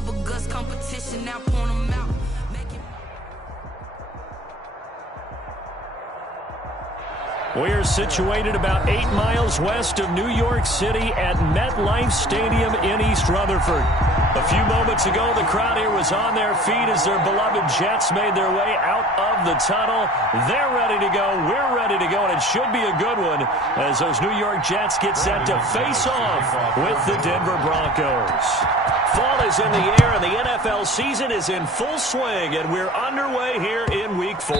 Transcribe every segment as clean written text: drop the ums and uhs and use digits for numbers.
over Gus competition, now point them out. We're situated about 8 miles west of New York City at MetLife Stadium in East Rutherford. A few moments ago, the crowd here was on their feet as their beloved Jets made their way out of the tunnel. They're ready to go. We're ready to go, and it should be a good one as those New York Jets get set to face off with the Denver Broncos. Fall is in the air, and the NFL season is in full swing, and we're underway here in Week 4.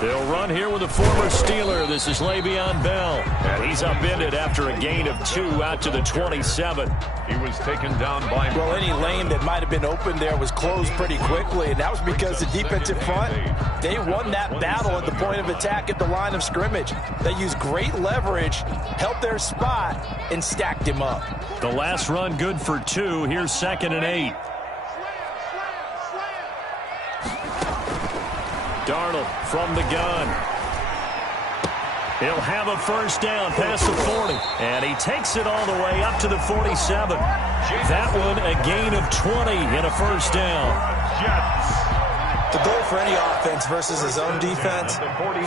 They'll run here with a former Steeler. This is Le'Veon Bell. And he's upended after a gain of 2 out to the 27. He was taken down by... Well, any lane that might have been open there was closed pretty quickly, and that was because the defensive front, they won that battle at the point of attack at the line of scrimmage. They used great leverage, helped their spot, and stacked him up. The last run good for 2. Here's 2nd and 8. Darnold from the gun. He'll have a first down past the 40. And he takes it all the way up to the 47. That one a gain of 20 and a first down. The goal for any offense versus his own defense,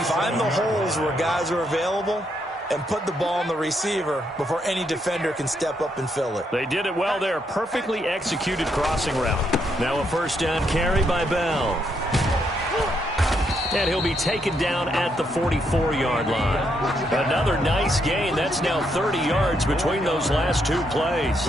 find the holes where guys are available and put the ball on the receiver before any defender can step up and fill it. They did it well there. Perfectly executed crossing route. Now a first down carry by Bell. And he'll be taken down at the 44-yard line. Another nice gain. That's now 30 yards between those last 2 plays.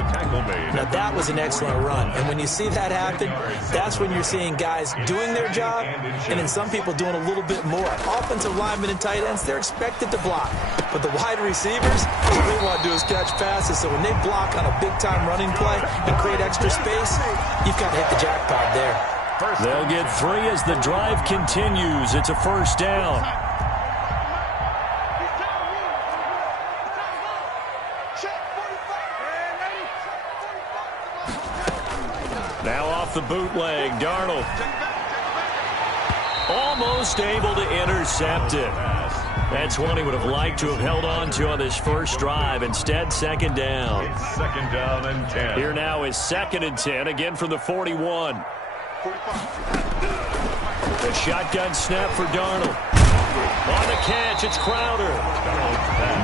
Now, that was an excellent run. And when you see that happen, that's when you're seeing guys doing their job and then some people doing a little bit more. Offensive linemen and tight ends, they're expected to block. But the wide receivers, all they want to do is catch passes. So when they block on a big-time running play and create extra space, you've got to hit the jackpot there. They'll get 3 as the drive continues. It's a first down. Now off the bootleg, Darnold. Almost able to intercept it. That's one he would have liked to have held on to on this first drive. Instead, 2nd down. It's 2nd down and 10. Here now is 2nd and 10, again from the 41. The shotgun snap for Darnold. On the catch, it's Crowder.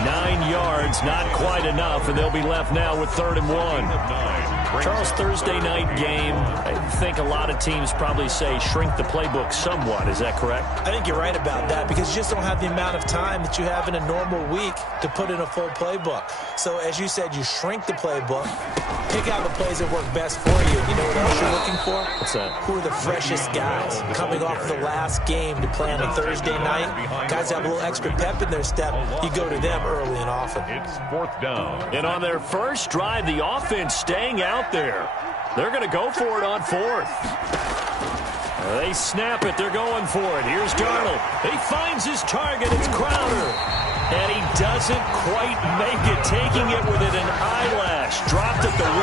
9 yards, not quite enough, and they'll be left now with 3rd and 1. Charles, Thursday night game, I think a lot of teams probably say shrink the playbook somewhat. Is that correct? I think you're right about that because you just don't have the amount of time that you have in a normal week to put in a full playbook. So as you said, you shrink the playbook, pick out the plays that work best for you. You know what else you're looking for? What's that? Who are the freshest guys coming off the last game to play on a Thursday night? Guys have a little extra pep in their step. You go to them early and often. It's 4th down. And on their first drive, the offense staying out there. They're going to go for it on 4th. They snap it. They're going for it. Here's Darnold. He finds his target. It's Crowder. And he doesn't quite make it, taking it within an eyelash. Dropped at the 1.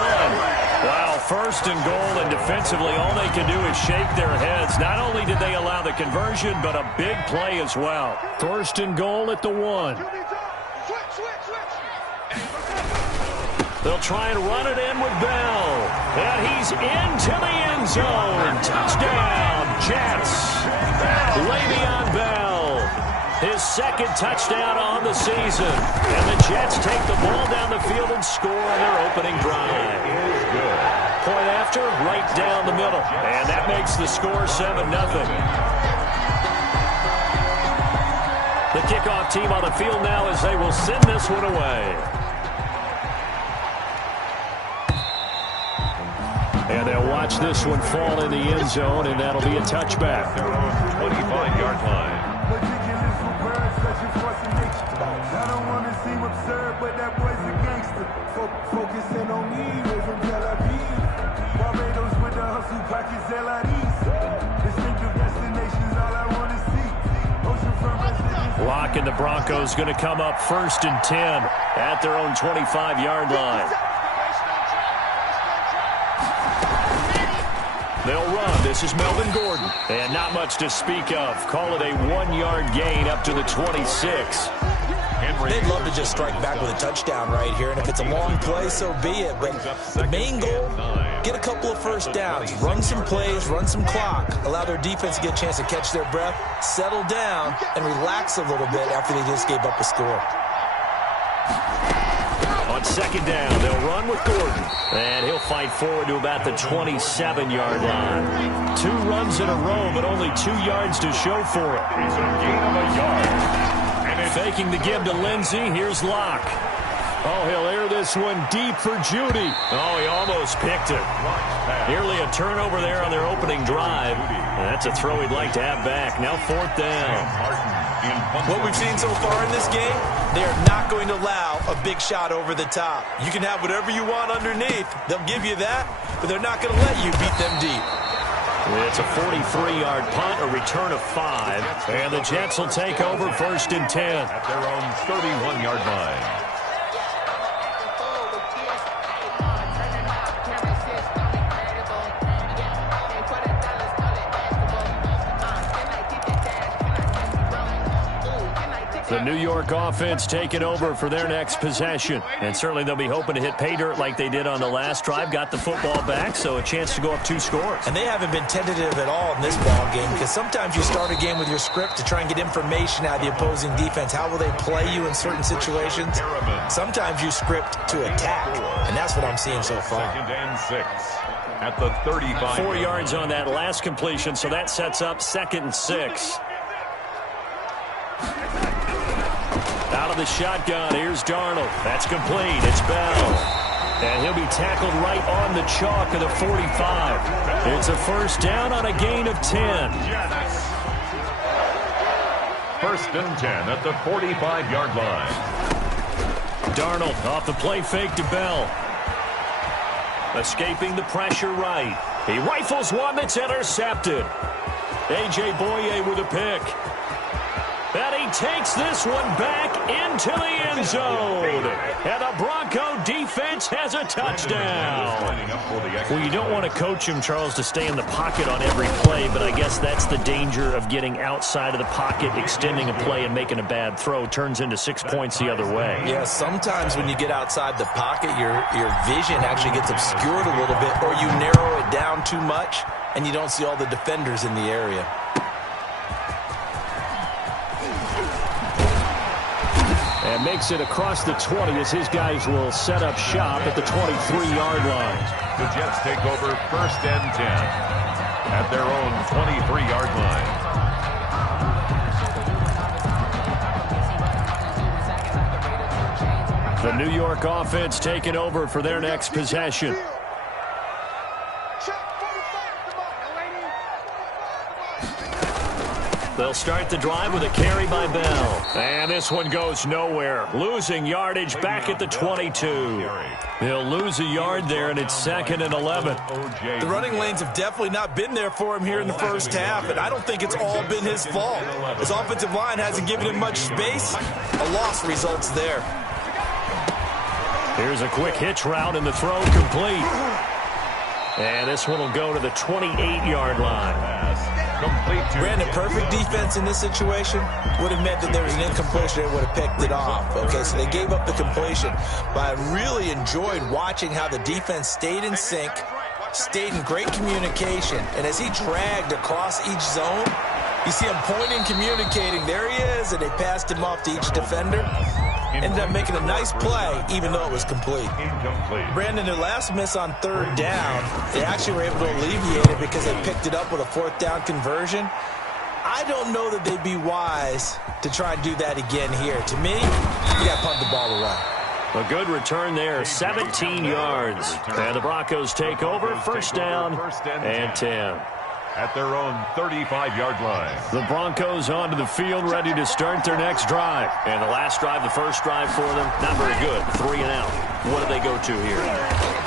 Wow, 1st and goal, and defensively all they can do is shake their heads. Not only did they allow the conversion, but a big play as well. 1st and goal at the 1. They'll try and run it in with Bell. And he's into the end zone. Touchdown, Jets. Le'Veon Bell. His 2nd touchdown on the season. And the Jets take the ball down the field and score on their opening drive. Point after, right down the middle. And that makes the score 7-0. The kickoff team on the field now as they will send this one away. And they'll watch this one fall in the end zone, and that'll be a touchback. 25-yard line. I don't want to seem absurd, but that boy's a gangster. Focusing on me, way from Tel Aviv. Barbados with the Clock and the Broncos going to come up 1st and 10 at their own 25-yard line. They'll run. This is Melvin Gordon. And not much to speak of. Call it a 1-yard gain up to the 26. They'd love to just strike back with a touchdown right here, and if it's a long play, so be it. But the main goal, get a couple of first downs, run some plays, run some clock, allow their defense to get a chance to catch their breath, settle down, and relax a little bit after they just gave up a score. On 2nd down, they'll run with Gordon. And he'll fight forward to about the 27-yard line. 2 runs in a row, but only 2 yards to show for it. It's a gain of a yard. Faking the give to Lindsey. Here's Locke. Oh, he'll air this one deep for Judy. Oh, he almost picked it. Nearly a turnover there on their opening drive. And that's a throw he'd like to have back. Now 4th down. What we've seen so far in this game, they are not going to allow a big shot over the top. You can have whatever you want underneath. They'll give you that, but they're not going to let you beat them deep. It's a 43-yard punt, a return of 5. And the Jets will take over 1st and 10. At their own 31-yard line. The New York offense taking over for their next possession. And certainly they'll be hoping to hit pay dirt like they did on the last drive. Got the football back, so a chance to go up 2 scores. And they haven't been tentative at all in this ball game, because sometimes you start a game with your script to try and get information out of the opposing defense. How will they play you in certain situations? Sometimes you script to attack, and that's what I'm seeing so far. 2nd and 6 at the 35. 4 yards on that last completion, so that sets up 2nd and 6. Out of the shotgun, here's Darnold. That's complete. It's Bell. And he'll be tackled right on the chalk of the 45. It's a 1st down on a gain of 10. 1st and 10 at the 45-yard line. Darnold off the play fake to Bell. Escaping the pressure right. He rifles one that's intercepted. A.J. Boye with a pick. And he takes this one back into the end zone. And the Bronco defense has a touchdown. Well, you don't want to coach him, Charles, to stay in the pocket on every play, but I guess that's the danger of getting outside of the pocket, extending a play, and making a bad throw. Turns into 6 points the other way. Yeah, sometimes when you get outside the pocket, your vision actually gets obscured a little bit, or you narrow it down too much, and you don't see all the defenders in the area. And makes it across the 20 as his guys will set up shop at the 23-yard line. The Jets take over 1st and 10 at their own 23-yard line. The New York offense taking over for their next possession. They'll start the drive with a carry by Bell. And this one goes nowhere. Losing yardage back at the 22. They'll lose a yard there, and it's 2nd and 11. The running lanes have definitely not been there for him here in the 1st half, and I don't think it's all been his fault. His offensive line hasn't given him much space. A loss results there. Here's a quick hitch route, and the throw complete. And this one will go to the 28-yard line. Brandon, perfect defense in this situation would have meant that there was an incompletion and would have picked it off. Okay, so they gave up the completion. But I really enjoyed watching how the defense stayed in sync, stayed in great communication, and as he dragged across each zone, you see him pointing, communicating. There he is, and they passed him off to each defender. Ended up making a nice play, even though it was complete. Brandon, their last miss on 3rd down, they actually were able to alleviate it because they picked it up with a 4th down conversion. I don't know that they'd be wise to try and do that again here. To me, you got to punt the ball away. A good return there, 17 yards. And the Broncos take over, 1st down and 10. At their own 35-yard line. The Broncos onto the field, ready to start their next drive. And the last drive, the first drive for them, not very good. 3 and out. What do they go to here?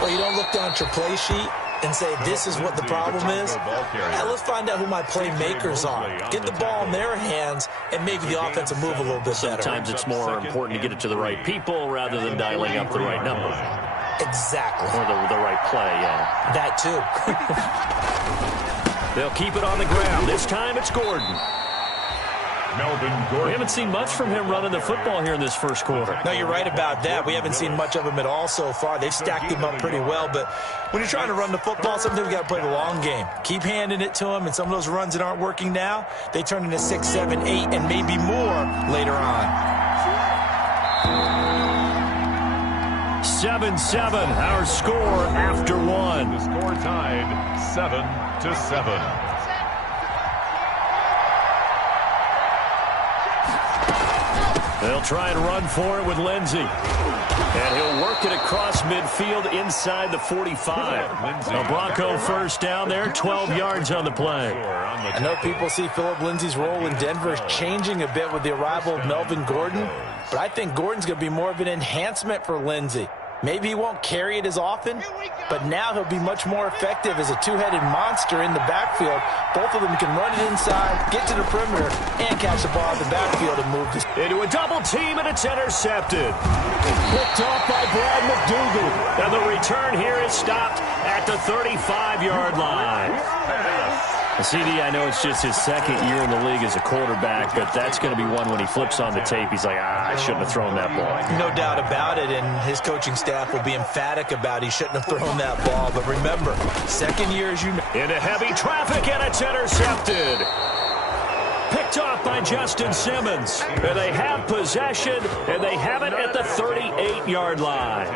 Well, you don't look down at your play sheet. and say this is what the problem is? Let's find out who my playmakers are. Get the ball in their hands and make the offensive move a little bit better. Sometimes it's more important to get it to the right people rather than dialing up the right number. Exactly. Or the right play, yeah. That too. They'll keep it on the ground. This time it's Gordon. Melvin Gordon. We haven't seen much from him running the football here in this first quarter. No, you're right about that. We haven't seen much of him at all so far. They've stacked him up pretty well, but when you're trying to run the football, sometimes you got to play the long game. Keep handing it to him, and some of those runs that aren't working now, they turn into 6, 7, 8, and maybe more later on. 7-7, our score after one. The score tied 7-7. They'll try and run for it with Lindsey. And he'll work it across midfield inside the 45. The Bronco first down there, 12 yards on the play. I know people see Philip Lindsey's role in Denver is changing a bit with the arrival of Melvin Gordon, but I think Gordon's going to be more of an enhancement for Lindsey. Maybe he won't carry it as often, but now he'll be much more effective as a two-headed monster in the backfield. Both of them can run it inside, get to the perimeter, and catch the ball in the backfield and move this. Into a double team, and it's intercepted. Picked off by Brad McDougal. And the return here is stopped at the 35-yard line. CD, I know it's just his second year in the league as a quarterback, but that's going to be one when he flips on the tape, he's like, I shouldn't have thrown that ball. No doubt about it, and his coaching staff will be emphatic about he shouldn't have thrown that ball. But remember, second year, as you know. Into heavy traffic, and it's intercepted. Picked off by Justin Simmons. And they have possession, and they have it at the 38-yard line.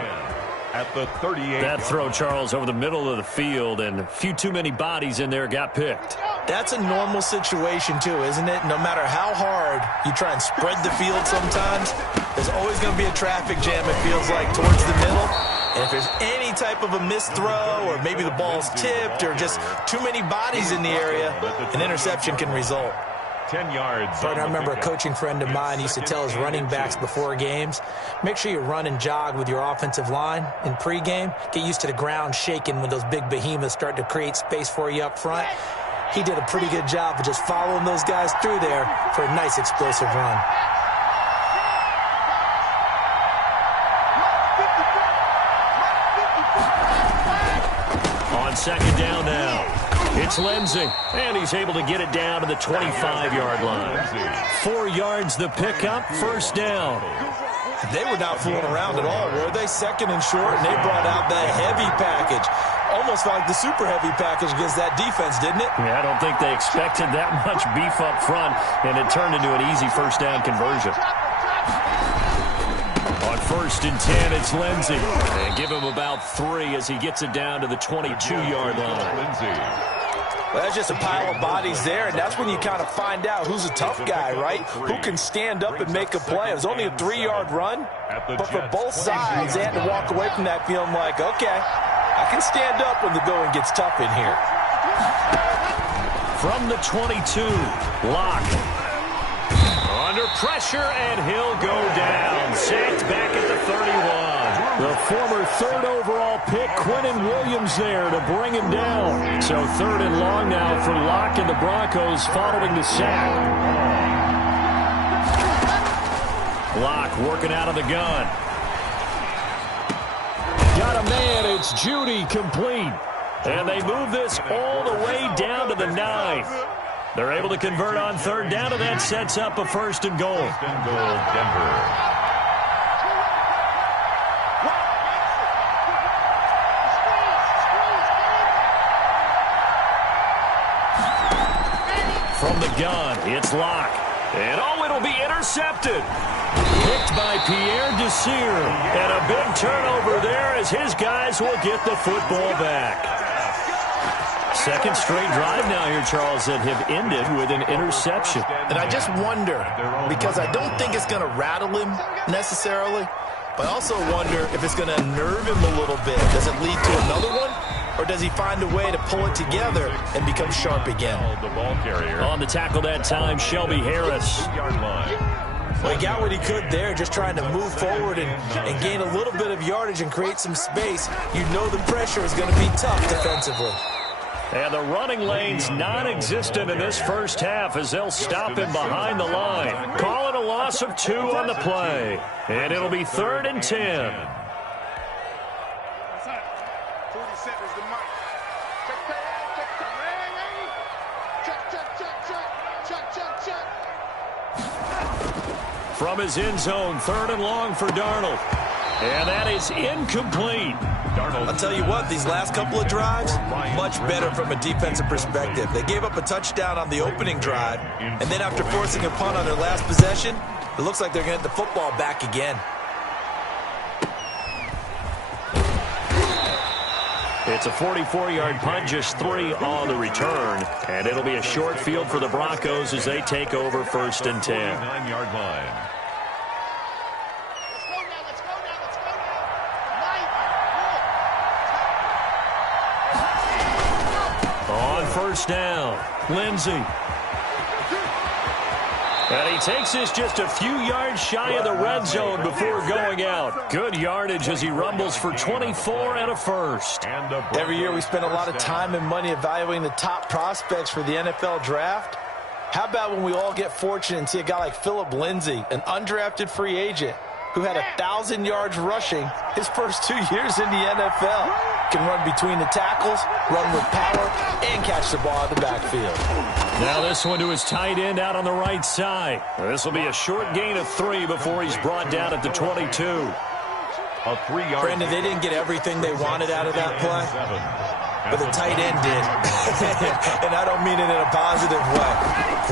At the 38. That throw, Charles, over the middle of the field, and a few too many bodies in there got picked. That's a normal situation, too, isn't it? No matter how hard you try and spread the field sometimes, there's always going to be a traffic jam, it feels like, towards the middle. And if there's any type of a missed throw, or maybe the ball's tipped, or just too many bodies in the area, an interception can result. 10 yards. But I remember a coaching friend of mine used to tell his running backs before games, make sure you run and jog with your offensive line in pregame. Get used to the ground shaking when those big behemoths start to create space for you up front. He did a pretty good job of just following those guys through there for a nice explosive run. On second down now. It's Lindsey, and he's able to get it down to the 25-yard line. 4 yards the pickup, first down. They were not fooling around at all, were they? Second and short, and they brought out the heavy package. Almost felt like the super heavy package against that defense, didn't it? Yeah, I don't think they expected that much beef up front, and it turned into an easy first down conversion. On first and 10, it's Lindsey. And give him about 3 as he gets it down to the 22-yard line. Well, that's just a pile of bodies there, and that's when you kind of find out who's a tough guy, right? Who can stand up and make a play. It was only a 3-yard run, but for both sides, they had to walk away from that feeling like, okay, I can stand up when the going gets tough in here. From the 22, Locke. Under pressure, and he'll go down. Sacked back at the 31. The former third overall pick, Quinnen Williams, there to bring him down. So third and long now for Locke and the Broncos following the sack. Locke working out of the gun. Got a man, it's Judy, complete. And they move this all the way down to the 9. They're able to convert on third down, and that sets up a first and goal. First and goal, Denver. From the gun, it's Locke. And it'll be intercepted. Picked by Pierre Desir. And a big turnover there as his guys will get the football back. Second straight drive now here, Charles, that have ended with an interception. And I just wonder, because I don't think it's going to rattle him necessarily, but I also wonder if it's going to unnerve him a little bit. Does it lead to another one? Or does he find a way to pull it together and become sharp again? The ball carrier. On the tackle that time, Shelby Harris. Well, he got what he could there, just trying to move forward and gain a little bit of yardage and create some space. You know the pressure is going to be tough defensively. And the running lane's non-existent in this first half as they'll stop him behind the line. Call it a loss of 2 on the play. And it'll be 3rd and 10. From his end zone, 3rd and long for Darnold. And that is incomplete. I'll tell you what, these last couple of drives, much better from a defensive perspective. They gave up a touchdown on the opening drive, and then after forcing a punt on their last possession, it looks like they're going to get the football back again. It's a 44-yard punt, just 3 on the return. And it'll be a short field for the Broncos as they take over 1st and 10. 9-yard line. On 1st down, Lindsey. And he takes this just a few yards shy of the red zone before going out. Good yardage as he rumbles for 24 and a first. Every year we spend a lot of time and money evaluating the top prospects for the NFL draft. How about when we all get fortunate and see a guy like Phillip Lindsay, an undrafted free agent, who had 1,000 yards rushing his first 2 years in the NFL. Can run between the tackles, run with power, and catch the ball out of the backfield. Now this one to his tight end out on the right side. This will be a short gain of 3 before he's brought down at the 22. A 3-yard. Brandon, they didn't get everything they wanted out of that play, but the tight end did. And I don't mean it in a positive way.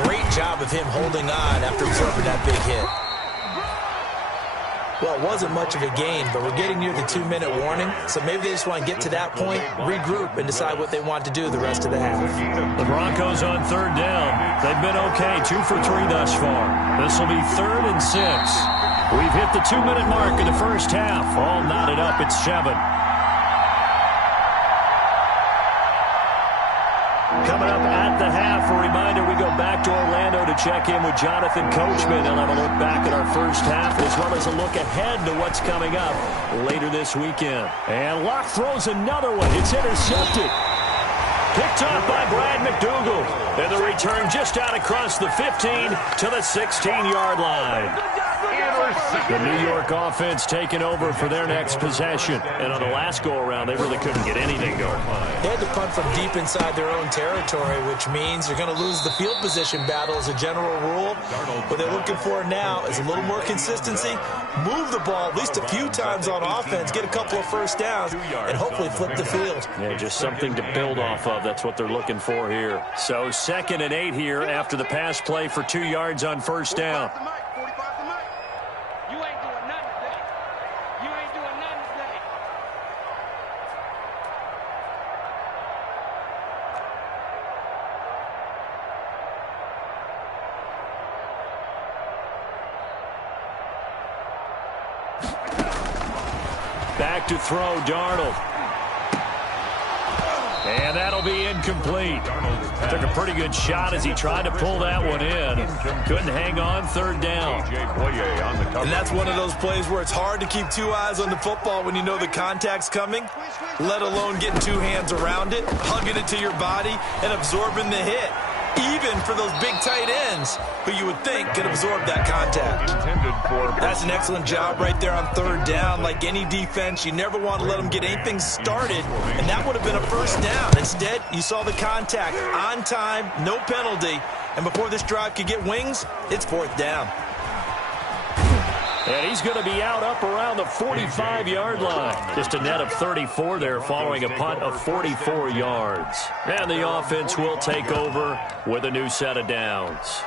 Great job of him holding on after absorbing that big hit. Well, it wasn't much of a gain, but we're getting near the 2-minute warning, so maybe they just want to get to that point, regroup, and decide what they want to do the rest of the half. The Broncos on 3rd down. They've been okay, 2 for 3 thus far. This will be 3rd and 6. We've hit the 2-minute mark in the first half. All knotted up at 7. Coming up at the half, a reminder, we go back to Orlando to check in with Jonathan Coachman. He'll have a look back at our first half as well as a look ahead to what's coming up later this weekend. And Locke throws another one. It's intercepted. Picked off by Brad McDougal. And the return just out across the 15 to the 16-yard line. The New York offense taking over for their next possession. And on the last go-around, they really couldn't get anything going. They had to punt from deep inside their own territory, which means they're going to lose the field position battle as a general rule. What they're looking for now is a little more consistency, move the ball at least a few times on offense, get a couple of first downs, and hopefully flip the field. Yeah, just something to build off of. That's what they're looking for here. So 2nd and 8 here after the pass play for 2 yards on 1st down. Back to throw, Darnold. And that'll be incomplete. Took a pretty good shot as he tried to pull that one in. Couldn't hang on 3rd down. And that's one of those plays where it's hard to keep 2 eyes on the football when you know the contact's coming, let alone getting 2 hands around it, hugging it to your body, and absorbing the hit. Even for those big tight ends who you would think could absorb that contact. That's an excellent job right there on 3rd down. Like any defense, you never want to let them get anything started, and that would have been a first down. Instead, you saw the contact on time, no penalty, and before this drive could get wings, it's 4th down. And he's going to be out up around the 45-yard line. Just a net of 34 there following a punt of 44 yards. And the offense will take over with a new set of downs.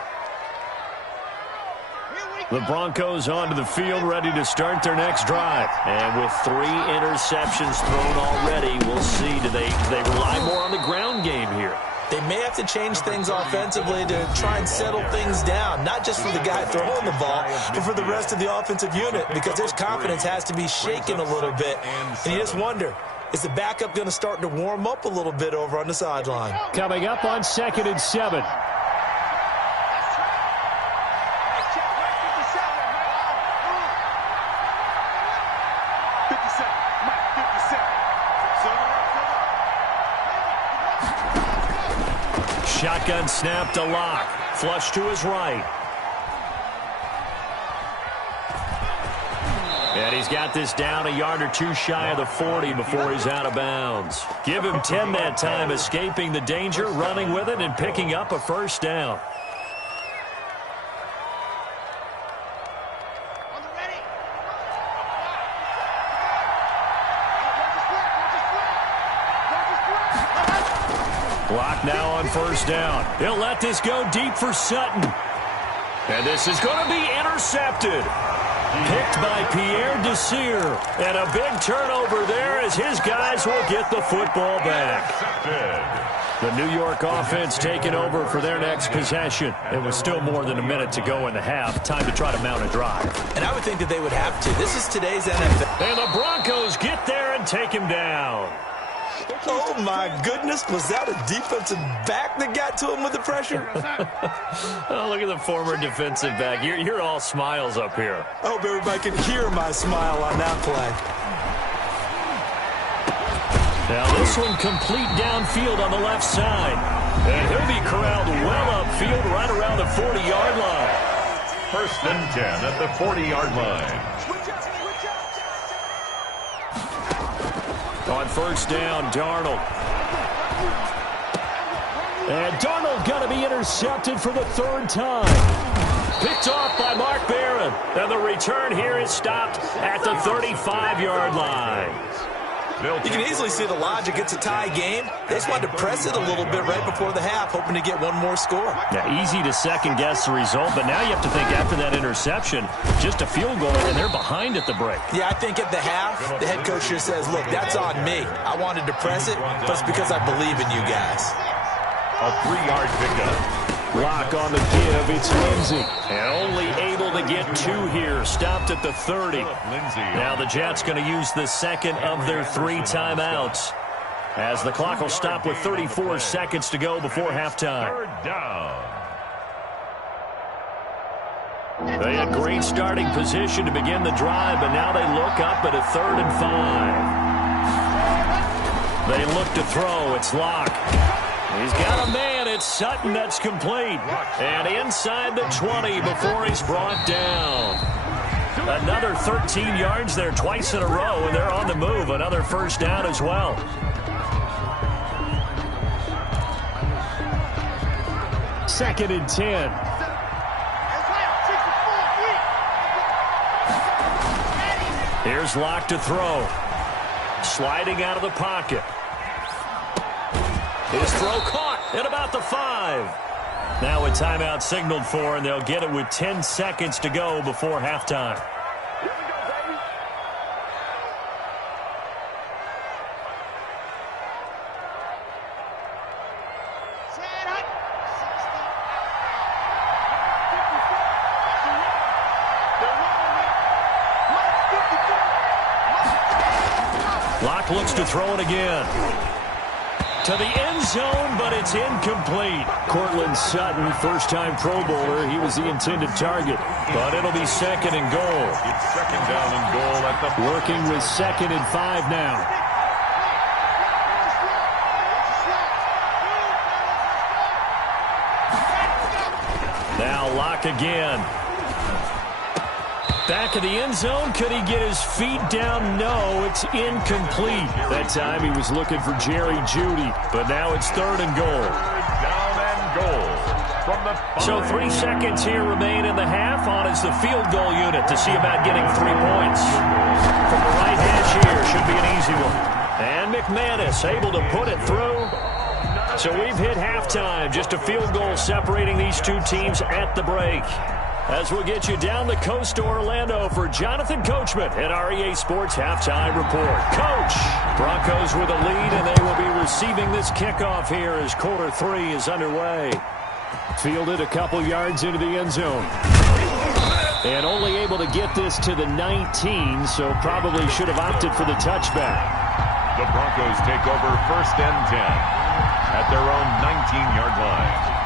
The Broncos onto the field ready to start their next drive. And with 3 interceptions thrown already, we'll see, do they rely more on the ground game here? They may have to change things offensively to try and settle things down, not just for the guy throwing the ball, but for the rest of the offensive unit, because their confidence has to be shaken a little bit. And you just wonder, is the backup going to start to warm up a little bit over on the sideline? Coming up on 2nd and 7. Shotgun snap to Locke. Flush to his right. And he's got this down a yard or two shy of the 40 before he's out of bounds. Give him 10 that time, escaping the danger, running with it, and picking up a first down. Block now on first down. He'll let this go deep for Sutton. And this is going to be intercepted. Picked by Pierre Desir. And a big turnover there as his guys will get the football back. The New York offense taking over for their next possession. It was still more than a minute to go in the half. Time to try to mount a drive. And I would think that they would have to. This is today's NFL. And the Broncos get there and take him down. Oh, my goodness. Was that a defensive back that got to him with the pressure? Oh, look at the former defensive back. You're all smiles up here. I hope everybody can hear my smile on that play. Now this one complete downfield on the left side. And he'll be corralled well upfield right around the 40-yard line. First and 10 at the 40-yard line. On first down, Darnold. And Darnold going to be intercepted for the third time. Picked off by Mark Barron. And the return here is stopped at the 35-yard line. You can easily see the logic. It's a tie game. They just wanted to press it a little bit right before the half, hoping to get one more score. Yeah, easy to second-guess the result, but now you have to think after that interception, just a field goal, and they're behind at the break. Yeah, I think at the half, the head coach just says, look, that's on me. I wanted to press it, but it's because I believe in you guys. A 3-yard pickup. Lock on the give, it's Lindsey. And only able to get two here, stopped at the 30. Now the Jets going to use the second of their 3 timeouts, as the clock will stop with 34 seconds to go before halftime. Third down. They had great starting position to begin the drive, but now they look up at a 3rd and 5. They look to throw. It's Locke. He's got a man. It's Sutton that's complete. And inside the 20 before he's brought down. Another 13 yards there twice in a row, and they're on the move. Another first down as well. Second and 10. Here's Locke to throw. Sliding out of the pocket. His throw caught at about the 5. Now a timeout signaled for, and they'll get it with 10 seconds to go before halftime. Locke looks to throw it again. To the end zone, but it's incomplete. Cortland Sutton, first-time Pro Bowler. He was the intended target, but it'll be second and goal. It's second down and goal at the... Working with 2nd and 5 now. Now Locke again. Back of the end zone. Could he get his feet down? No, it's incomplete. That time he was looking for Jerry Jeudy, but now it's 3rd and goal. Third down and goal from the... So 3 seconds here remain in the half. On is the field goal unit to see about getting 3 points. From the right hash here, should be an easy one. And McManus able to put it through. So we've hit halftime. Just a field goal separating these two teams at the break. As we'll get you down the coast to Orlando for Jonathan Coachman at REA Sports Halftime Report. Coach, Broncos with a lead, and they will be receiving this kickoff here as quarter 3 is underway. Fielded a couple yards into the end zone. And only able to get this to the 19, so probably should have opted for the touchback. The Broncos take over first and 10 at their own 19-yard line.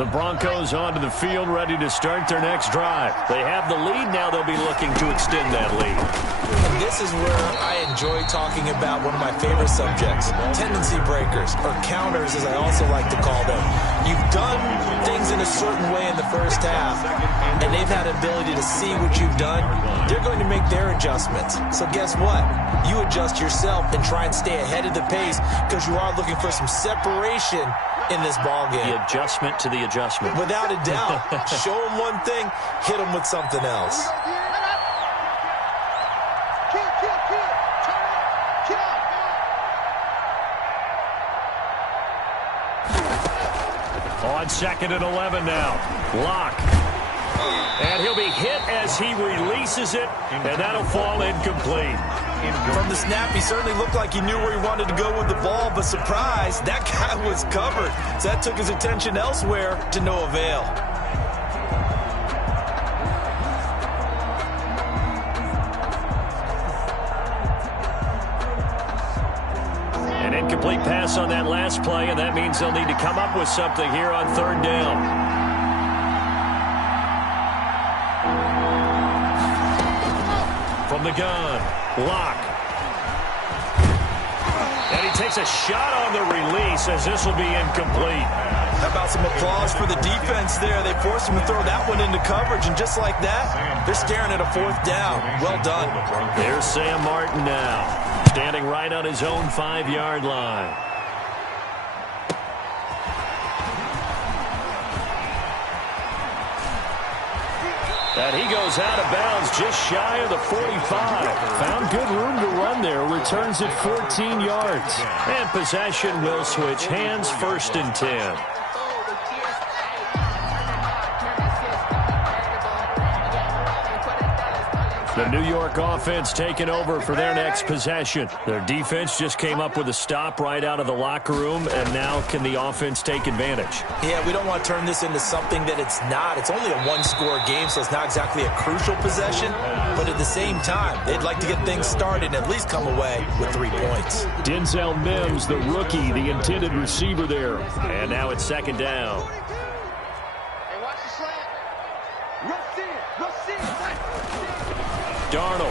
The Broncos onto the field, ready to start their next drive. They have the lead. Now they'll be looking to extend that lead. And this is where I enjoy talking about one of my favorite subjects, tendency breakers, or counters as I also like to call them. You've done things in a certain way in the first half, and they've had the ability to see what you've done. They're going to make their adjustments. So guess what? You adjust yourself and try and stay ahead of the pace because you are looking for some separation in this ball game. The adjustment to the adjustment. Without a doubt. Show them one thing, hit them with something else. On 2nd and 11 now. Lock. And he'll be hit as he releases it, and that'll fall incomplete. From the snap, he certainly looked like he knew where he wanted to go with the ball, but surprise, that guy was covered. So that took his attention elsewhere to no avail. An incomplete pass on that last play, and that means they'll need to come up with something here on 3rd down. From the gun, Lock. And he takes a shot on the release as this will be incomplete. How about some applause for the defense there? They forced him to throw that one into coverage, and just like that, they're staring at a 4th down. Well done. There's Sam Martin now, standing right on his own 5-yard line. And he goes out of bounds just shy of the 45. Found good room to run there. Returns it 14 yards. And possession will switch hands, 1st and 10. The New York offense taking over for their next possession. Their defense just came up with a stop right out of the locker room, and now can the offense take advantage? Yeah, we don't want to turn this into something that it's not. It's only a 1-score game, so it's not exactly a crucial possession. But at the same time, they'd like to get things started and at least come away with 3 points. Denzel Mims, the rookie, the intended receiver there. And now it's 2nd down. Darnold.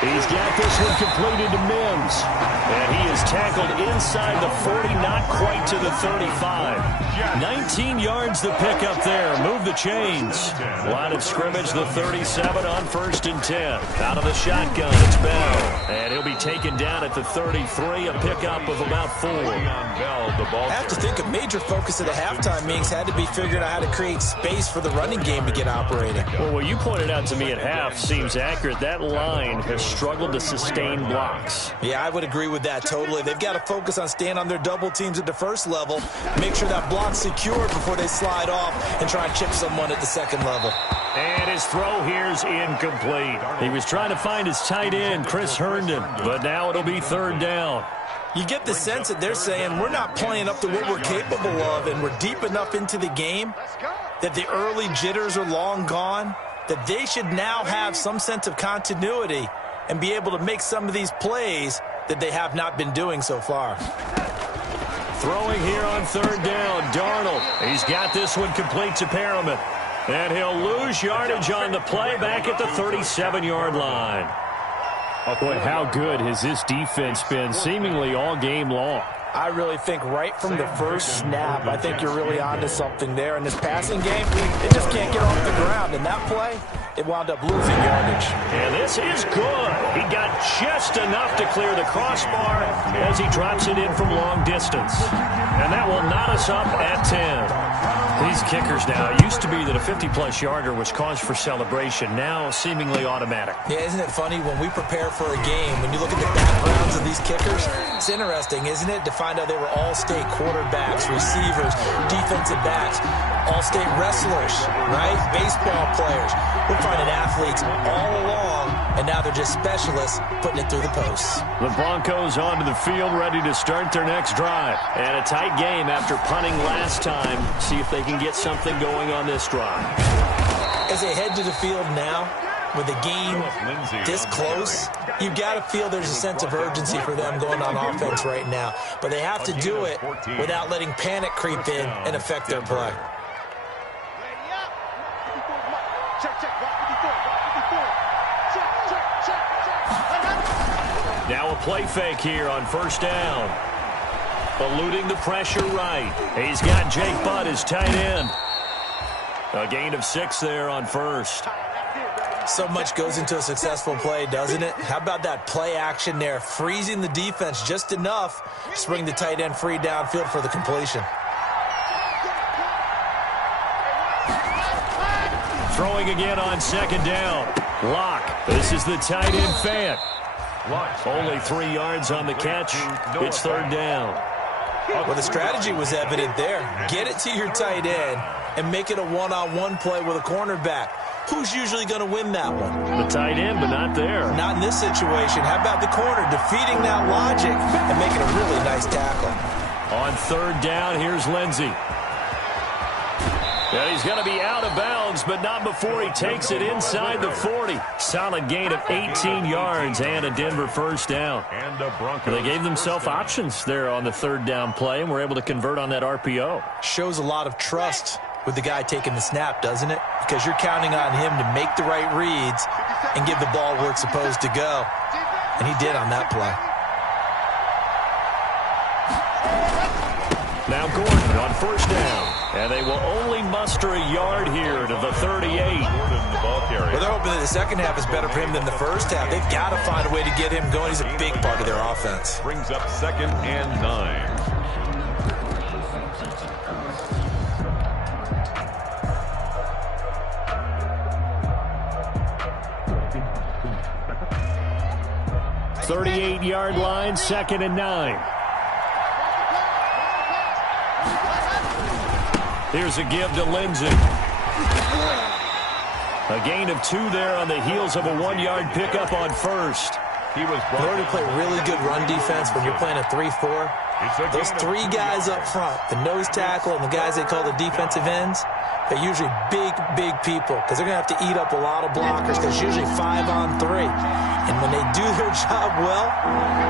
He's got this one completed to Mims. And he is tackled inside the 40, not quite to the 35. 19 yards the pick up there. Move the chains. Line of scrimmage, the 37 on 1st and 10. Out of the shotgun, it's Bell. And he'll be taken down at the 33, a pickup of about 4. I have to think a major focus of the halftime meetings had to be figuring out how to create space for the running game to get operating. Well, what you pointed out to me at half seems accurate. That line has struggled to sustain blocks. Yeah, I would agree with that totally. They've got to focus on staying on their double teams at the 1st level, make sure that block's secured before they slide off and try and chip someone at the 2nd level. And his throw here's incomplete. He was trying to find his tight end, Chris Herndon, but now it'll be 3rd down. You get the sense that they're saying we're not playing up to what we're capable of, and we're deep enough into the game that the early jitters are long gone, that they should now have some sense of continuity and be able to make some of these plays that they have not been doing so far. Throwing here on 3rd down, Darnold. He's got this one complete to Perriman. And he'll lose yardage on the play back at the 37-yard line. Boy, how good has this defense been seemingly all game long? I really think right from the first snap, I think you're really onto something there. In this passing game, it just can't get off the ground. In that play, it wound up losing yardage. And this is good. He got just enough to clear the crossbar as he drops it in from long distance. And that will knot us up at 10. These kickers now, it used to be that a 50-plus yarder was cause for celebration. Now seemingly automatic. Yeah, isn't it funny when we prepare for a game, when you look at the backgrounds of these kickers, it's interesting, isn't it, to find out they were all-state quarterbacks, receivers, defensive backs, all-state wrestlers, right? Baseball players. We're finding athletes all along, and now they're just specialists putting it through the posts. The Broncos onto the field, ready to start their next drive. And a tight game after punting last time. See if they can get something going on this drive. As they head to the field now, with a game this close, you've got to feel there's a sense of urgency for them going on offense right now. But they have to do it without letting panic creep in and affect their play. Now a play fake here on first down. Eluding the pressure right. He's got Jake Butt as tight end. A gain of 6 there on first. So much goes into a successful play, doesn't it? How about that play action there? Freezing the defense just enough to bring the tight end free downfield for the completion. Throwing again on second down. Lock. This is the tight end fan. Only 3 yards on the catch. It's third down. Well, the strategy was evident there. Get it to your tight end and make it a one-on-one play with a cornerback. Who's usually going to win that one? The tight end, but not there. Not in this situation. How about the corner defeating that logic and making a really nice tackle? On third down, here's Lindsey. And he's going to be out of bounds, but not before he takes it inside the 40. Solid gain of 18 yards and a Denver first down. They gave themselves options there on the third down play and were able to convert on that RPO. Shows a lot of trust with the guy taking the snap, doesn't it? Because you're counting on him to make the right reads and give the ball where it's supposed to go. And he did on that play. Now Gordon on first down. And they will only muster a yard here to the 38. Well, they're hoping that the second half is better for him than the first half. They've got to find a way to get him going. He's a big part of their offense. Brings up 2nd and 9. .38-yard line, 2nd and 9. Here's a give to Lindsey. A gain of 2 there on the heels of a 1-yard pickup on first. In order to play really good run defense when you're playing a 3-4, those 3 guys up front, the nose tackle and the guys they call the defensive ends, they're usually big, big people because they're going to have to eat up a lot of blockers because it's usually 5 on 3. And when they do their job well,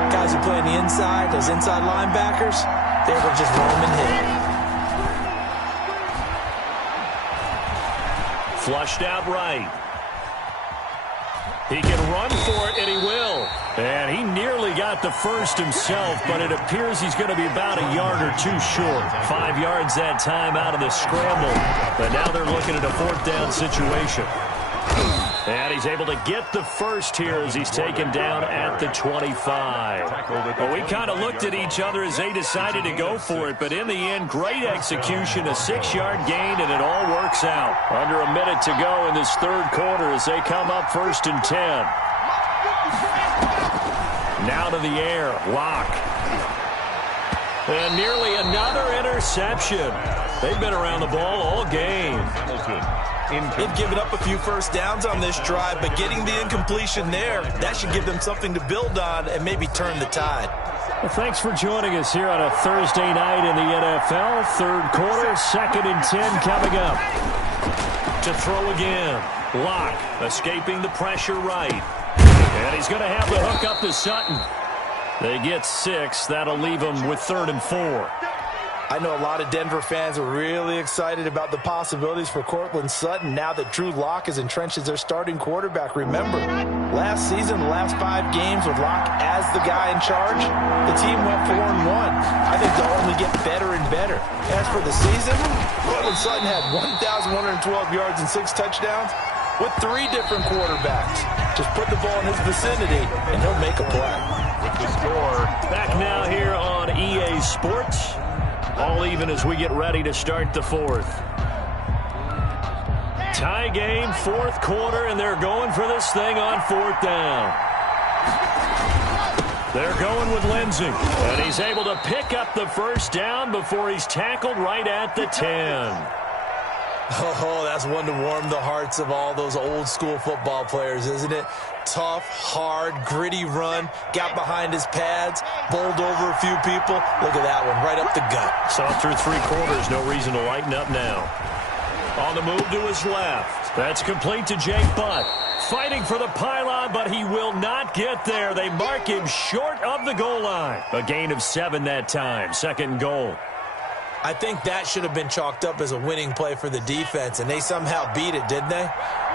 guys who play on the inside, those inside linebackers, they're able to just roam and hit. Flushed out right. He can run for it, and he will. And he nearly got the first himself, but it appears he's going to be about a yard or 2 short. 5 yards that time out of the scramble. But now they're looking at a 4th down situation. And he's able to get the first here as he's taken down at the 25. Well, we kind of looked at each other as they decided to go for it, but in the end, great execution, a 6-yard gain, and it all works out. Under a minute to go in this third quarter as they come up 1st and 10. Now to the air, Lock. And nearly another interception. They've been around the ball all game. They've given up a few first downs on this drive, but getting the incompletion there, that should give them something to build on and maybe turn the tide. Well, thanks for joining us here on a Thursday night in the NFL. Third quarter, 2nd and 10 coming up. To throw again. Lock escaping the pressure right. And he's going to have the hook up to Sutton. They get 6. That'll leave them with 3rd and 4. I know a lot of Denver fans are really excited about the possibilities for Courtland Sutton now that Drew Lock is entrenched as their starting quarterback. Remember, last season, the last 5 games with Lock as the guy in charge, the team went 4-1. I think they'll only get better and better. As for the season, Courtland Sutton had 1,112 yards and 6 touchdowns with 3 different quarterbacks. Just put the ball in his vicinity, and he'll make a play. With the score. Back now here on EA Sports. All even as we get ready to start the 4th. Tie game, 4th quarter, and they're going for this thing on 4th down. They're going with Lindsey, and he's able to pick up the first down before he's tackled right at the 10. Oh, that's one to warm the hearts of all those old school football players, isn't it? Tough, hard, gritty run, got behind his pads, bowled over a few people. Look at that one, right up the gut. Saw through 3 quarters, no reason to lighten up now. On the move to his left. That's complete to Jake Butt. fighting for the pylon, but he will not get there. They mark him short of the goal line. A gain of 7 that time. Second and goal. I think that should have been chalked up as a winning play for the defense, and they somehow beat it, didn't they?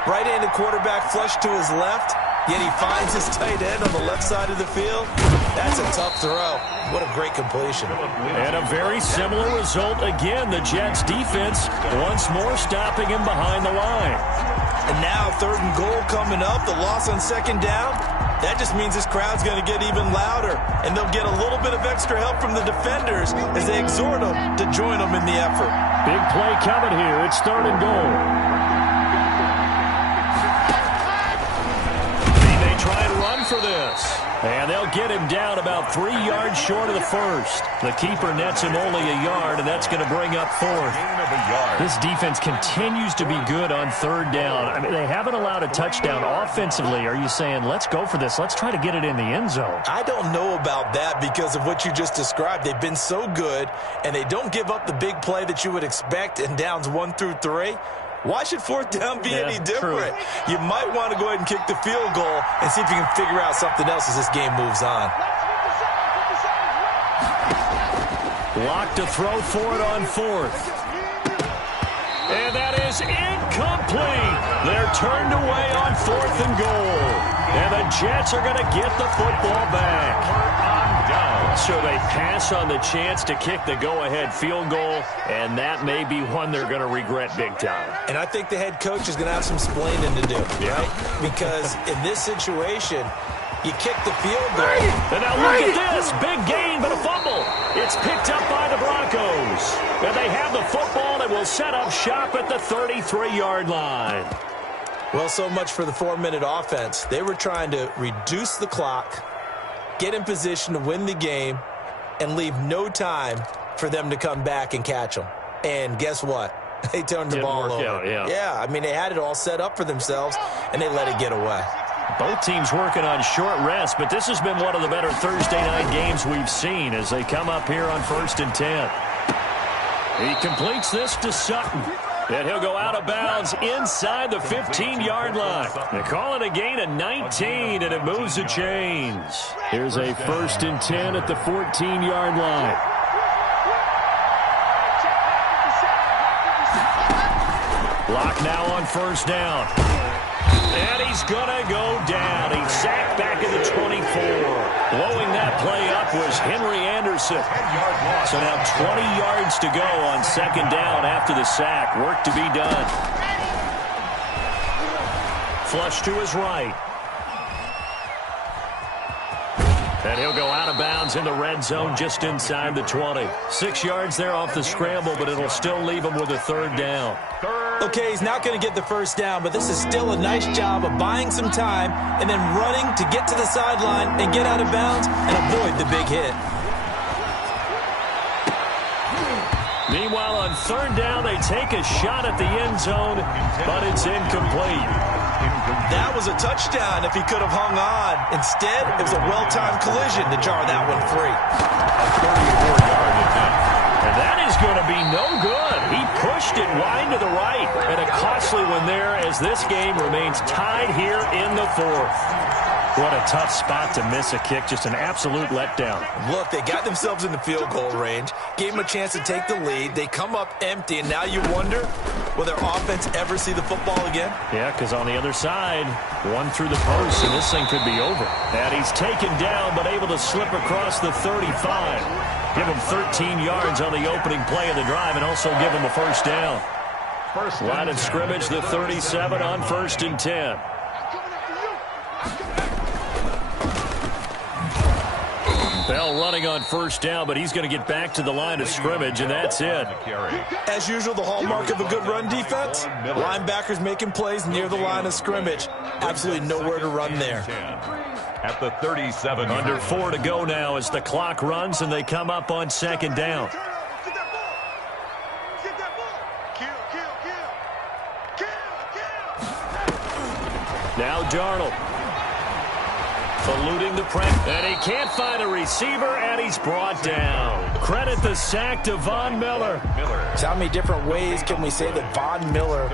Right-handed quarterback flushed to his left, yet he finds his tight end on the left side of the field. That's a tough throw. What a great completion. And a very similar result again. The Jets defense once more stopping him behind the line. And now 3rd and goal coming up. The loss on 2nd down. That just means this crowd's going to get even louder. And they'll get a little bit of extra help from the defenders as they exhort them to join them in the effort. Big play coming here. It's 3rd and goal. He may try and run for this. And they'll get him down about 3 yards short of the first. The keeper nets him only a yard, and that's going to bring up 4th. This defense continues to be good on 3rd down. I mean, they haven't allowed a touchdown offensively. Are you saying, let's go for this? Let's try to get it in the end zone. I don't know about that because of what you just described. They've been so good, and they don't give up the big play that you would expect in downs 1 through 3. Why should 4th down be any different? True. You might want to go ahead and kick the field goal and see if you can figure out something else as this game moves on. Lock to throw for it on 4th. And that is incomplete. They're turned away on 4th and goal. And the Jets are going to get the football back. So they pass on the chance to kick the go-ahead field goal, and that may be one they're going to regret big time. And I think the head coach is going to have some splaining to do, right? Because in this situation, you kick the field goal. And now look at this. Big gain, but a fumble. It's picked up by the Broncos. And they have the football and will set up shop at the 33-yard line. Well, so much for the 4-minute offense. They were trying to reduce the clock, get in position to win the game, and leave no time for them to come back and catch them. And guess what? They turned the ball over. Yeah, I mean, they had it all set up for themselves, and they let it get away. Both teams working on short rest, but this has been one of the better Thursday night games we've seen as they come up here on 1st and 10. He completes this to Sutton. And he'll go out of bounds inside the 15-yard line. They call it a gain of 19, and it moves the chains. Here's a 1st and 10 at the 14-yard line. Block now on 1st down. And he's going to go down. He's sacked back at the 24. Blowing that play up was Henry Anderson. So now 20 yards to go on 2nd down after the sack. Work to be done. Flush to his right. And he'll go out of bounds in the red zone just inside the 20. 6 yards there off the scramble, but it'll still leave him with a 3rd down. Okay, he's not going to get the 1st down, but this is still a nice job of buying some time and then running to get to the sideline and get out of bounds and avoid the big hit. Meanwhile, on 3rd down, they take a shot at the end zone, but it's incomplete. That was a touchdown if he could have hung on. Instead, it was a well-timed collision to jar that one free. A 34-yard attempt. And that is going to be no good. He pushed it wide to the right. And a costly one there as this game remains tied here in the 4th. What a tough spot to miss a kick. Just an absolute letdown. Look, they got themselves in the field goal range, gave them a chance to take the lead. They come up empty, and now you wonder, will their offense ever see the football again? Yeah, because on the other side, one through the post, and this thing could be over. And he's taken down, but able to slip across the 35. Give him 13 yards on the opening play of the drive, and also give him a 1st down. Line of scrimmage, the 37 on 1st and 10. Bell running on 1st down, but he's going to get back to the line of scrimmage, and that's it. As usual, the hallmark of a good run defense, linebackers making plays near the line of scrimmage. Absolutely nowhere to run there. At the 37. Under 4 to go now as the clock runs, and they come up on 2nd down. Now Darnold. Eluding the pressure. And he can't find a receiver, and he's brought down. Credit the sack to Von Miller. So how many different ways can we say that Von Miller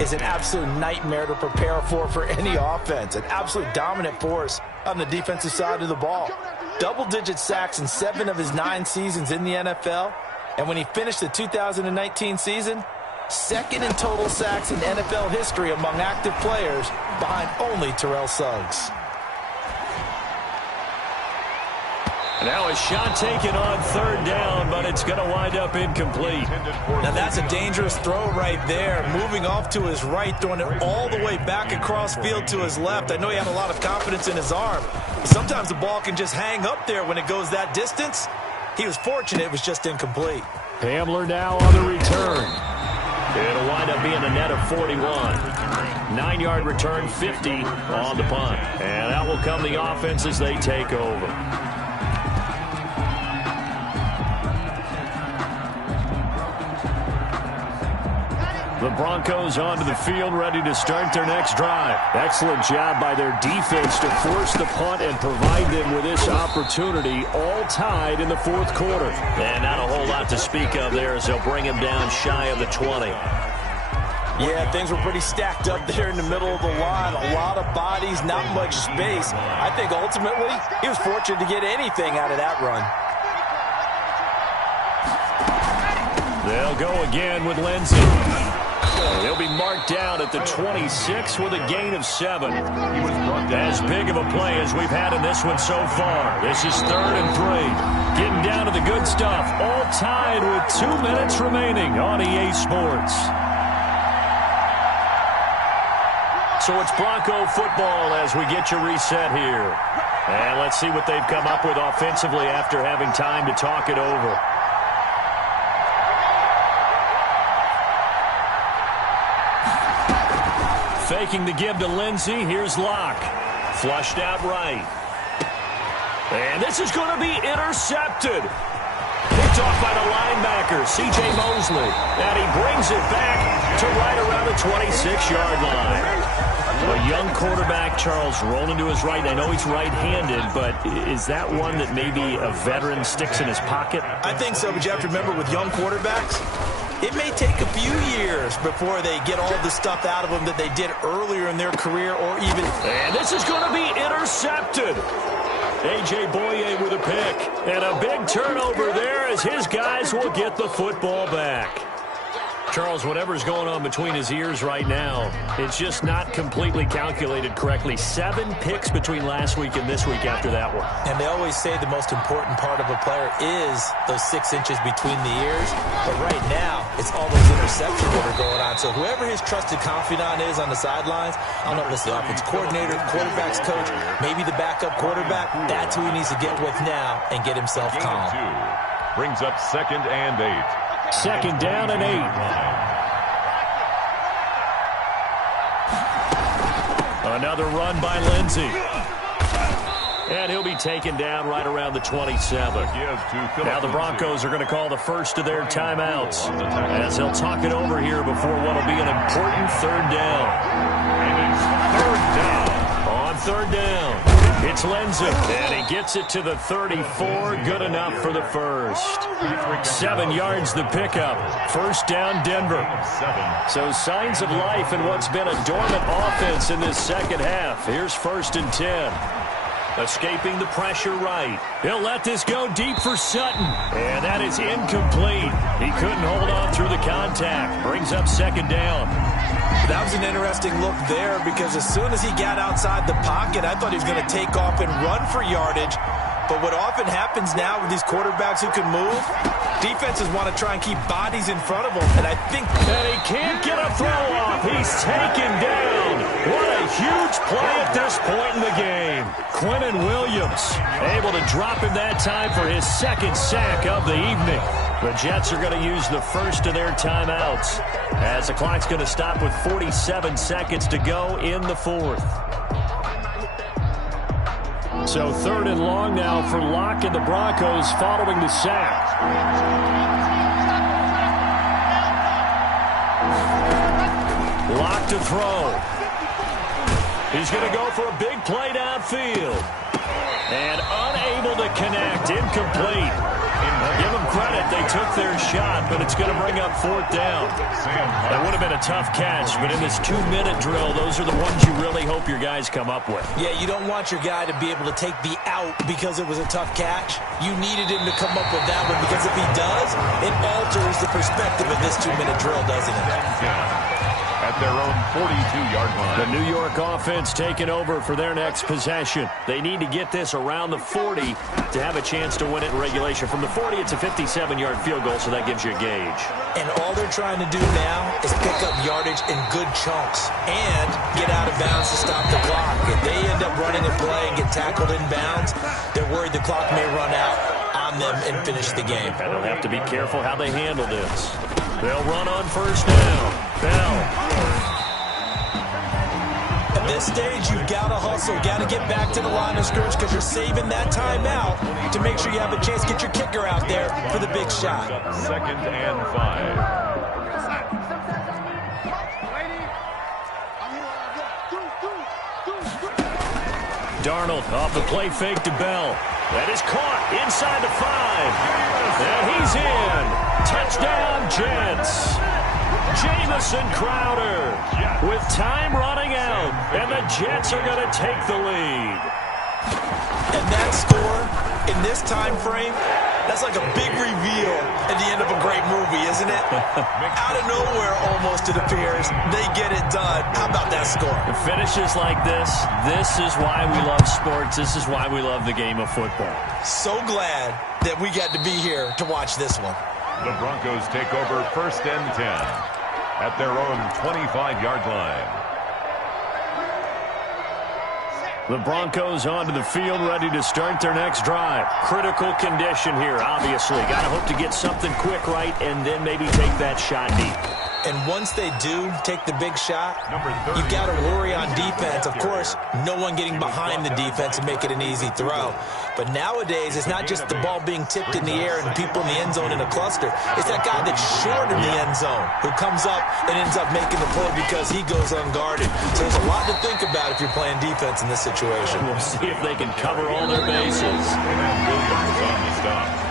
is an absolute nightmare to prepare for any offense? An absolute dominant force on the defensive side of the ball. Double-digit sacks in 7 of his 9 seasons in the NFL. And when he finished the 2019 season, second in total sacks in NFL history among active players, behind only Terrell Suggs. Now a shot taken on 3rd down, but it's going to wind up incomplete. Now that's a dangerous throw right there. Moving off to his right, throwing it all the way back across field to his left. I know he had a lot of confidence in his arm. But sometimes the ball can just hang up there when it goes that distance. He was fortunate it was just incomplete. Hamler now on the return. It'll wind up being a net of 41. 9-yard return, 50 on the punt. And that will come the offense as they take over. The Broncos onto the field, ready to start their next drive. Excellent job by their defense to force the punt and provide them with this opportunity, all tied in the 4th quarter. And not a whole lot to speak of there as they'll bring him down shy of the 20. Yeah, things were pretty stacked up there in the middle of the line. A lot of bodies, not much space. I think ultimately he was fortunate to get anything out of that run. They'll go again with Lindsey. He'll be marked down at the 26 with a gain of 7. As big of a play as we've had in this one so far. This is 3rd and 3. Getting down to the good stuff. All tied with 2 minutes remaining on EA Sports. So it's Bronco football as we get you reset here. And let's see what they've come up with offensively after having time to talk it over. Faking the give to Lindsey. Here's Locke. Flushed out right. And this is going to be intercepted. Picked off by the linebacker, C.J. Mosley. And he brings it back to right around the 26-yard line. A young quarterback, Charles, rolling to his right. I know he's right-handed, but is that one that maybe a veteran sticks in his pocket? I think so, but you have to remember with young quarterbacks, it may take a few years before they get all the stuff out of them that they did earlier in their career or even... And this is going to be intercepted. A.J. Boye with a pick. And a big turnover there as his guys will get the football back. Charles, whatever's going on between his ears right now, it's just not completely calculated correctly. 7 picks between last week and this week after that one. And they always say the most important part of a player is those 6 inches between the ears. But right now, it's all those interceptions that are going on. So whoever his trusted confidant is on the sidelines, I don't know if it's the offensive coordinator, quarterback's coach, maybe the backup quarterback, that's who he needs to get with now and get himself calm. Brings up 2nd and 8. 2nd down and 8. Another run by Lindsey. And he'll be taken down right around the 27. Now the Broncos are going to call the first of their timeouts as they'll talk it over here before what will be an important 3rd down. On 3rd down. It's Lindsey, and he gets it to the 34. Good enough for the first. 7 yards the pickup. 1st down, Denver. So signs of life in what's been a dormant offense in this 2nd half. Here's 1st and 10. Escaping the pressure right. He'll let this go deep for Sutton. And that is incomplete. He couldn't hold on through the contact. Brings up 2nd down. That was an interesting look there because as soon as he got outside the pocket, I thought he was going to take off and run for yardage. But what often happens now with these quarterbacks who can move, defenses want to try and keep bodies in front of them. And I think... And he can't get a throw off. He's taken down. What a huge play at this point in the game. Quinnen Williams able to drop him that time for his 2nd sack of the evening. The Jets are going to use the first of their timeouts as the clock's going to stop with 47 seconds to go in the 4th. So 3rd and long now for Locke and the Broncos following the sack. Locke to throw. He's going to go for a big play downfield. And unable to connect. Incomplete. Well, give them credit. They took their shot, but it's going to bring up 4th down. That would have been a tough catch, but in this 2-minute drill, those are the ones you really hope your guys come up with. Yeah, you don't want your guy to be able to take the out because it was a tough catch. You needed him to come up with that one because if he does, it alters the perspective of this 2-minute drill, doesn't it? At their own 42-yard line. The New York offense taking over for their next possession. They need to get this around the 40 to have a chance to win it in regulation. From the 40, it's a 57-yard field goal, so that gives you a gauge. And all they're trying to do now is pick up yardage in good chunks and get out of bounds to stop the clock. If they end up running a play and get tackled in bounds, they're worried the clock may run out on them and finish the game. And they'll have to be careful how they handle this. They'll run on 1st down. Bell. At this stage, you've got to hustle, got to get back to the line of scrimmage because you're saving that timeout to make sure you have a chance to get your kicker out there for the big shot. 2nd and 5. Darnold off the play fake to Bell. That is caught inside the 5. And he's in. Touchdown, Jets. Jamison Crowder with time running out, and the Jets are going to take the lead. And that score in this time frame, that's like a big reveal at the end of a great movie, isn't it? Out of nowhere, almost, it appears. They get it done. How about that score? It finishes like this. This is why we love sports. This is why we love the game of football. So glad that we got to be here to watch this one. The Broncos take over 1st and 10 at their own 25-yard line. The Broncos onto the field, ready to start their next drive. Critical condition here, obviously. Got to hope to get something quick right and then maybe take that shot deep. And once they do take the big shot, you've got to worry on defense. Of course, no one getting behind the defense and make it an easy throw. But nowadays, it's not just the ball being tipped in the air and people in the end zone in a cluster. It's that guy that's short in the end zone who comes up and ends up making the play because he goes unguarded. So there's a lot to think about if you're playing defense in this situation. We'll see if they can cover all their bases. Williams on the stop.